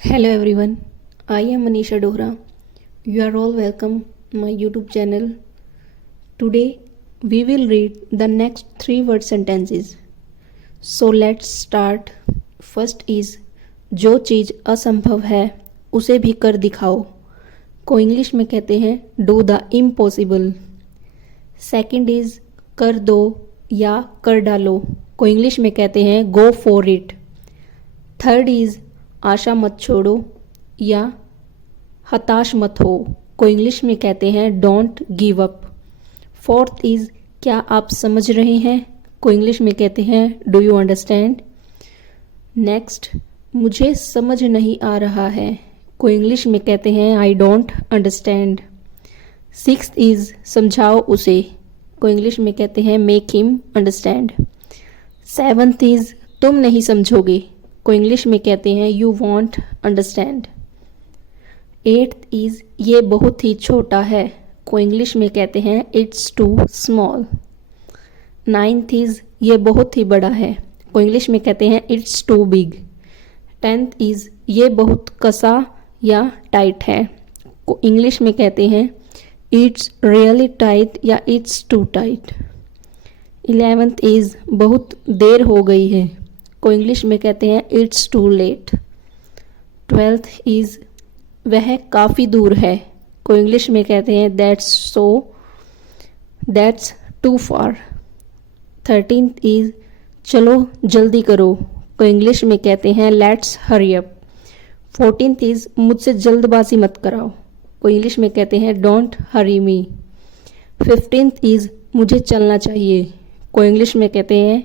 Hello everyone, I am Manisha Dohra. You are all welcome my YouTube channel. Today we will read the next 3 word sentences. So let's start. First is जो चीज़ असंभव है उसे भी कर दिखाओ को English में कहते हैं do the impossible. Second is कर दो या कर डालो को इंग्लिश में कहते हैं go for it. Third is आशा मत छोड़ो या हताश मत हो को इंग्लिश में कहते हैं don't give up. Fourth is क्या आप समझ रहे हैं को इंग्लिश में कहते हैं डू यू अंडरस्टैंड. नेक्स्ट मुझे समझ नहीं आ रहा है को इंग्लिश में कहते हैं I don't understand. Sixth is समझाओ उसे को इंग्लिश में कहते हैं make him understand. Seventh is तुम नहीं समझोगे को इंग्लिश में कहते हैं you won't understand. Eighth is ये बहुत ही छोटा है को इंग्लिश में कहते हैं it's too small. Ninth is ये बहुत ही बड़ा है को इंग्लिश में कहते हैं it's too big. Tenth is ये बहुत कसा या टाइट है को इंग्लिश में कहते हैं इट्स रियली टाइट या it's too tight. 11th is बहुत देर हो गई है को इंग्लिश में कहते हैं it's to late. 12th is वह काफ़ी दूर है को इंग्लिश में कहते हैं that's to far. 13th is चलो जल्दी करो को इंग्लिश में कहते हैं let's hurry up. 14th is मुझसे जल्दबाजी मत कराओ को इंग्लिश में कहते हैं don't Hari me. 15th is मुझे चलना चाहिए को इंग्लिश में कहते हैं.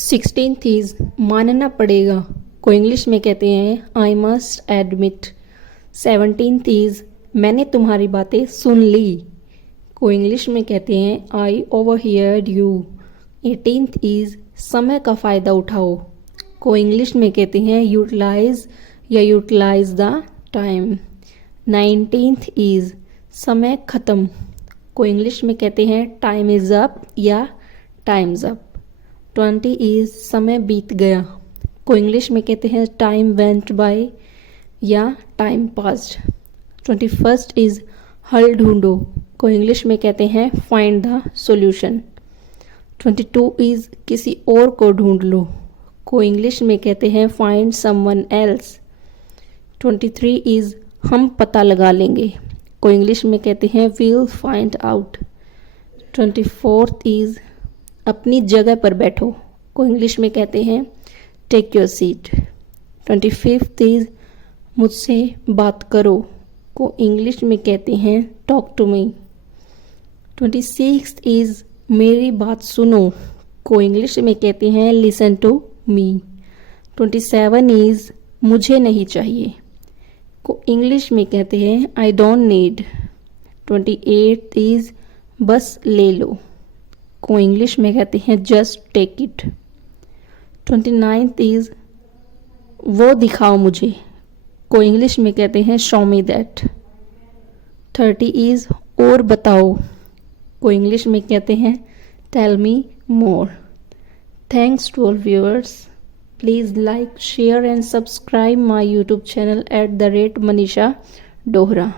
16th इज मानना पड़ेगा को इंग्लिश में कहते हैं I must admit. 17th is मैंने तुम्हारी बातें सुन ली को इंग्लिश में कहते हैं आई ओवरहियर्ड यू. 18th इज समय का फ़ायदा उठाओ को इंग्लिश में कहते हैं यूटिलाइज या utilise the time. 19th is समय ख़त्म को इंग्लिश में कहते हैं टाइम इज़ अप या टाइम्स अप. 20 इज समय बीत गया को इंग्लिश में कहते हैं टाइम वेंट बाय या टाइम पास्ड. 21st इज हल ढूंढो को इंग्लिश में कहते हैं फाइंड द सॉल्यूशन. 22 इज किसी और को ढूंढ लो को इंग्लिश में कहते हैं फाइंड समवन एल्स. 23 इज हम पता लगा लेंगे को इंग्लिश में कहते हैं we'll find out. 24th is अपनी जगह पर बैठो को इंग्लिश में कहते हैं take your seat. 25th is मुझसे बात करो को इंग्लिश में कहते हैं talk to me. 26th is मेरी बात सुनो को इंग्लिश में कहते हैं लिसन टू मी. 27 इज मुझे नहीं चाहिए को इंग्लिश में कहते हैं आई डोंट नीड. 28 इज बस ले लो को इंग्लिश में कहते हैं just take it. 29th is वो दिखाओ मुझे को इंग्लिश में कहते हैं शो मी दैट. 30 इज और बताओ को इंग्लिश में कहते हैं tell me more. Thanks to all viewers. Please like share and subscribe my YouTube channel @Manisha Dohra.